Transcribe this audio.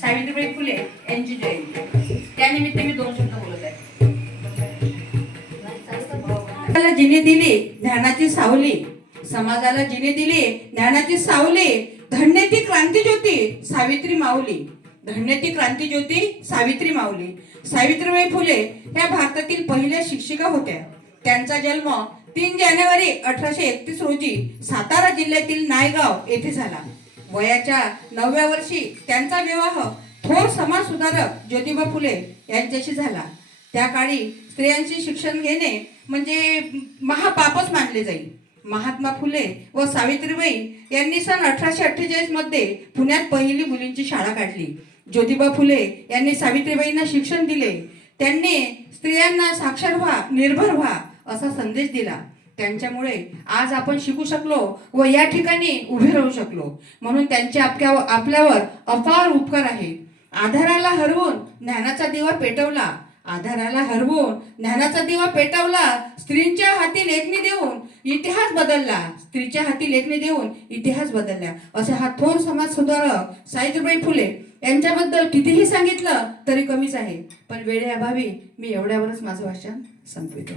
सावित्रीबाई फुले यांची जयंती, त्यानिमित्त मी 2 शब्द बोलत आहे. समाजाला जिने दिली ज्ञानाची सावली, समाजाला जिने दिली ज्ञानाची सावली, धन्य ती क्रांती ज्योती सावित्री माऊली, धन्य ती क्रांती ज्योती सावित्री माऊली. सावित्रीबाई फुले ह्या भारतातील पहिल्या शिक्षिका होत्या. त्यांचा जन्म 3 जानेवारी 1831 रोजी सातारा जिल्ह्यातील नायगाव येथे झाला. वयाच्या 9व्या वर्षी त्यांचा विवाह थोर समाज सुधारक ज्योतिबा फुले यांच्याशी झाला. त्या काळी स्त्रियांचे शिक्षण घेणे म्हणजे महापापच मानले जाईल. महात्मा फुले व सावित्रीबाई यांनी सन 1848 मध्ये पुण्यात पहिली मुलींची शाळा काढली. ज्योतिबा फुले यांनी सावित्रीबाईंना शिक्षण दिले. त्यांनी स्त्रियांना साक्षर व्हा, निर्भर व्हा असा संदेश दिला. त्यांच्यामुळे आज आपण शिकू शकलो व या ठिकाणी उभे राहू शकलो. म्हणून त्यांचे आपल्यावर अपार उपकार आहे. आधाराला हरवून ज्ञानाचा दिवा पेटवला, आधाराला हरवून ज्ञानाचा दिवा पेटवला, स्त्रीच्या हाती लेखणी देऊन इतिहास बदलला, स्त्रीच्या हाती लेखणी देऊन इतिहास बदलला. असे हा थोर समाज सुधारक सावित्रीबाई फुले यांच्याबद्दल कितीही सांगितलं तरी कमीच आहे. पण वेळेअभावी मी एवढ्यावरच माझं भाषण संपवितो.